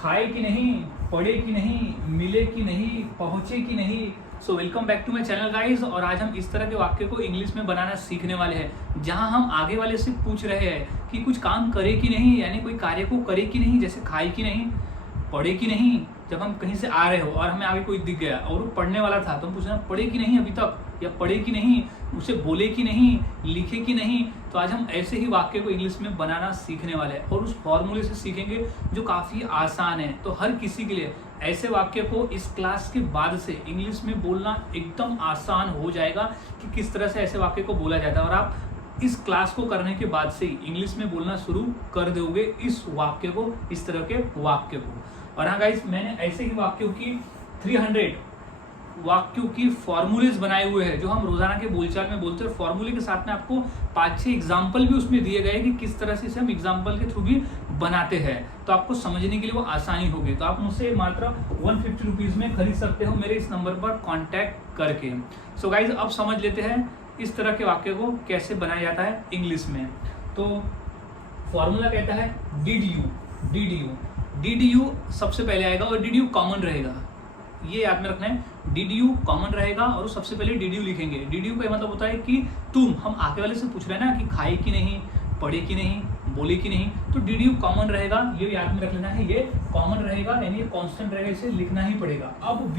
खाए कि नहीं, पढ़े कि नहीं, मिले कि नहीं, पहुंचे कि नहीं। So welcome back to my channel guys. और आज हम इस तरह के वाक्य को इंग्लिश में बनाना सीखने वाले हैं, जहां हम आगे वाले से पूछ रहे हैं कि कुछ काम करे कि नहीं, यानी कोई कार्य को करे कि नहीं, जैसे खाए कि नहीं, पढ़े कि नहीं। जब हम कहीं से आ रहे हो और हमें आगे कोई दिख गया और वो पढ़ने वाला था, तो हम पूछना पढ़े कि नहीं अभी तक, या पढ़े कि नहीं, उसे बोले कि नहीं, लिखे कि नहीं। तो आज हम ऐसे ही वाक्य को इंग्लिश में बनाना सीखने वाले हैं और उस फॉर्मूले से सीखेंगे जो काफ़ी आसान है। तो हर किसी के लिए ऐसे वाक्य को इस क्लास के बाद से इंग्लिश में बोलना एकदम आसान हो जाएगा कि किस तरह से ऐसे वाक्य को बोला जाता है। और आप इस क्लास को करने के बाद से ही इंग्लिश में बोलना शुरू कर दोगे इस वाक्य को, इस तरह के वाक्य को। और हाँ गाइस, मैंने ऐसे ही वाक्यों की 300 वाक्यों की फॉर्मूलेज बनाए हुए हैं जो हम रोजाना के बोलचाल में बोलते हैं। फॉर्मूले के साथ में आपको 5-6 एग्जाम्पल भी उसमें दिए गए कि किस तरह से इसे हम एग्जाम्पल के थ्रू भी बनाते हैं, तो आपको समझने के लिए वो आसानी होगी। तो आप मुझसे मात्र 150 रुपीज में खरीद सकते हो मेरे इस नंबर पर कॉन्टैक्ट करके। सो गाइज, अब समझ लेते हैं इस तरह के वाक्य को कैसे बनाया जाता है इंग्लिश में। तो फॉर्मूला कहता है डिड यू सबसे पहले आएगा और डिड यू कॉमन रहेगा, ये याद में रखना है। डिड यू कॉमन रहेगा और सबसे पहले डिड यू लिखेंगे। डिड यू का मतलब होता है कि तुम, हम आगे वाले से पूछ रहे हैं ना कि खाए कि नहीं, पढ़े कि नहीं, बोले कि नहीं, तो डिड यू कॉमन रहेगा, ये याद में रख लेना है। ये कॉमन रहेगा यानी ये कांस्टेंट रहेगा, इसे लिखना ही पड़ेगा। अब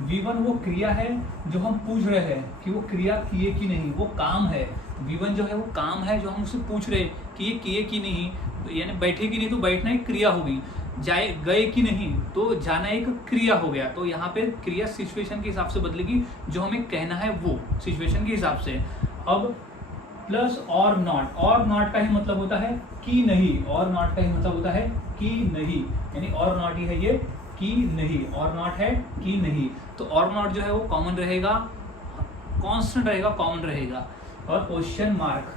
V1 वो क्रिया है जो हम पूछ रहे हैं कि वो क्रिया किए कि नहीं, वो काम है। V1 जो है वो काम है जो हम उससे पूछ रहे हैं कि ये किए कि नहीं, यानी बैठे कि नहीं, तो बैठना एक क्रिया होगी। जाए गए कि नहीं, तो जाना एक क्रिया हो गया। तो यहाँ पे क्रिया सिचुएशन के हिसाब से बदलेगी, जो हमें कहना है वो सिचुएशन के हिसाब से। अब प्लस और नॉट का ही मतलब होता है कि नहीं, और नॉट का ही मतलब होता है कि नहीं, यानी और नॉट ही है ये कि नहीं, और नॉट है कि नहीं। तो और नॉट जो है वो कॉमन रहेगा, कांस्टेंट रहेगा, कॉमन रहेगा। और क्वेश्चन मार्क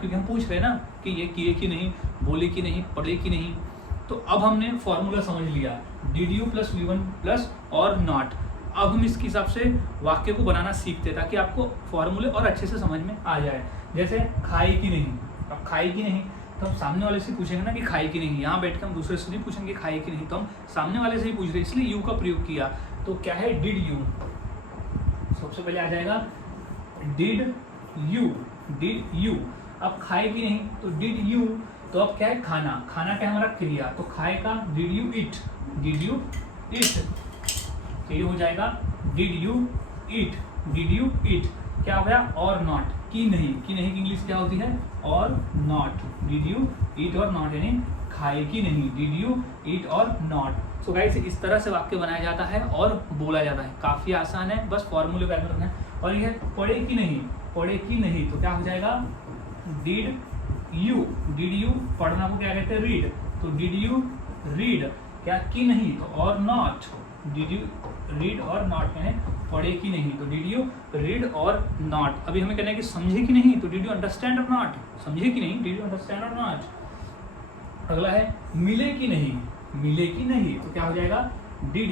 क्योंकि हम पूछ रहे हैं ना कि ये किए कि नहीं, बोले कि नहीं, पढ़े कि नहीं। तो अब हमने फॉर्मूला समझ लिया, did you plus V1 plus और नॉट। अब हम इसके हिसाब से वाक्य को बनाना सीखते ताकि आपको फॉर्मूले और अच्छे से समझ में आ जाए। जैसे खाए कि नहीं, अब खाए कि नहीं तो हम सामने वाले से पूछेंगे ना कि खाए कि नहीं। यहाँ बैठ के हम दूसरे से नहीं पूछेंगे खाए कि नहीं, तो हम सामने वाले से ही पूछ रहे, इसलिए यू का प्रयोग किया। तो क्या है, डिड यू। सबसे पहले आ जाएगा डिड यू। अब खाए कि नहीं, तो डिड यू, तो अब क्या है, खाना क्या है हमारा क्रिया, तो खाए का डिड यू ईट, तो ये हो जाएगा डिड यू ईट। क्या हो गया, और नॉट कि नहीं की इंग्लिश क्या होती है, और नॉट। डिड यू ईट और नॉट, यानी खाए कि नहीं, डिड यू ईट और नॉट। सो गाइस, इस तरह से वाक्य बनाया जाता है और बोला जाता है, काफी आसान है, बस फॉर्मूले को याद रखना है। और ये पढ़े कि नहीं, तो क्या हो जाएगा, डिड यू पढ़ना को क्या कहते हैं, रीड, तो डिड यू रीड। क्या कि नहीं, तो और नॉट, डिड यू रीड और नॉट, यानी पढ़े कि नहीं, तो डिड यू रीड और नॉट। अभी हमें कहना है कि समझे कि नहीं, तो डिड यू अंडरस्टैंड और नॉट, समझे कि नहीं, डिड यू अंडरस्टैंड और नॉट। अगला है मिले कि नहीं, तो क्या हो जाएगा, डिड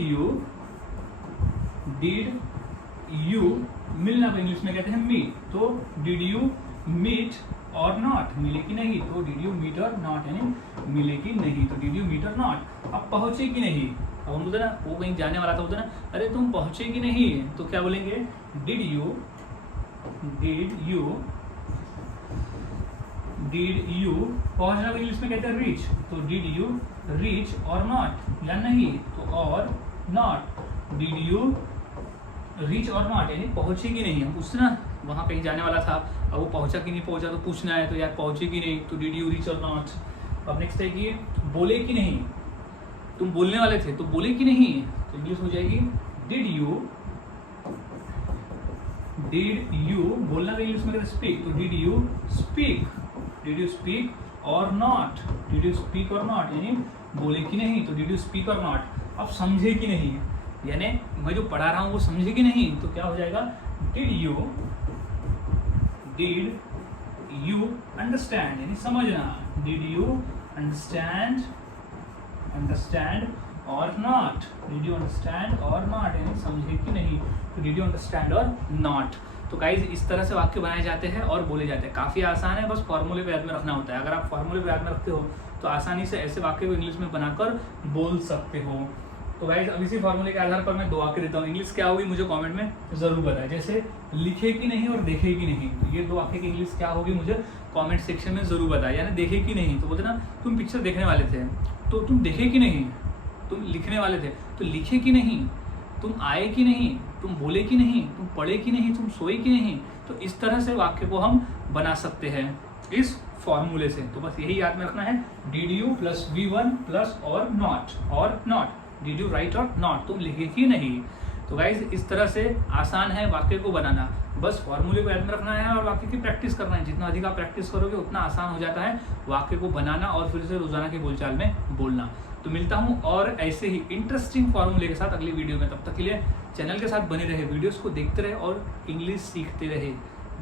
यू मिलना को इंग्लिश में कहते हैं मीट, तो डिड यू मीट और नॉट, मिले कि नहीं, तो डिड यू मीट और नॉट, यानी मिले कि नहीं, तो डिड यू मीट और नॉट। अब पहुंचे कि नहीं, अब हम बोलते ना, वो कहीं जाने वाला था, बोलते ना अरे तुम पहुंचे कि नहीं, तो क्या बोलेंगे, डिड यू पहुंचना को इंग्लिश में कहते हैं रीच, तो डिड यू रीच और नॉट, या नहीं, तो और नॉट, डिड यू रीच और नॉट, यानी पहुंचे कि नहीं। हम पूछते ना, वहाँ कहीं जाने वाला था, अब वो पहुंचा कि नहीं पहुंचा, तो पूछना है, तो यार पहुंचे कि नहीं, तो डिड यू रीच और नॉट। अब नेक्स्ट है कि बोले कि नहीं, तुम बोलने वाले थे तो बोले कि नहीं, तो इंग्लिश हो जाएगी डिड यू बोलना का इंग्लिश में कहते हैं स्पीक, तो डिड यू स्पीक और नॉट, डिड यू स्पीक और नॉट, यानी बोले कि नहीं, तो डिड यू स्पीक और नॉट। अब समझे कि नहीं, यानी मैं जो पढ़ा रहा हूँ वो समझे कि नहीं, तो क्या हो जाएगा, डिड यू अंडरस्टैंड, यानी समझना, डिड यू अंडरस्टैंड और नॉट, डिड यू अंडरस्टैंड और नॉट, यानी समझे कि नहीं, तो डिड यू अंडरस्टैंड और नॉट। तो गाइज इस तरह से वाक्य बनाए जाते हैं और बोले जाते हैं। काफ़ी आसान है, बस फॉर्मूले को याद में रखना होता है। अगर आप फॉर्मूले को याद में रखते हो तो आसानी से ऐसे वाक्य को इंग्लिश में बनाकर बोल सकते हो। तो गाइज अब इसी फॉर्मूले के आधार पर मैं 2 वाक्य देता हूँ। इंग्लिश क्या होगी मुझे कमेंट में जरूर बताएं। जैसे लिखेगी नहीं और देखेगी नहीं, तो ये 2 वाक्य की इंग्लिश क्या होगी मुझे कमेंट सेक्शन में जरूर बताएं। यानी देखेगी नहीं तो बोलते ना तुम पिक्चर देखने वाले थे तो तुम देखेगी नहीं, तुम लिखने वाले थे तो लिखे कि नहीं, तुम आए कि नहीं, तुम बोले कि नहीं, तुम पढ़े कि नहीं, तुम सोए कि नहीं। तो इस तरह से वाक्य को हम बना सकते हैं इस फॉर्मूले से। तो बस यही याद में रखना है, did you plus V1 plus और नॉट, डिड यू राइट और नॉट, तुम लिखे कि नहीं। तो गाइज इस तरह से आसान है वाक्य को बनाना, बस फॉर्मूले को याद में रखना है और वाक्य की प्रैक्टिस करना है। जितना अधिक आप प्रैक्टिस करोगे उतना आसान हो जाता है वाक्य को बनाना और फिर से रोजाना की बोलचाल में बोलना। तो मिलता हूँ और ऐसे ही इंटरेस्टिंग फॉर्मूले के साथ अगली वीडियो में। तब तक के लिए चैनल के साथ बने रहे, वीडियोस को देखते रहे और इंग्लिश सीखते रहे,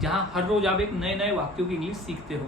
जहाँ हर रोज आप एक नए नए वाक्यों की इंग्लिश सीखते हो।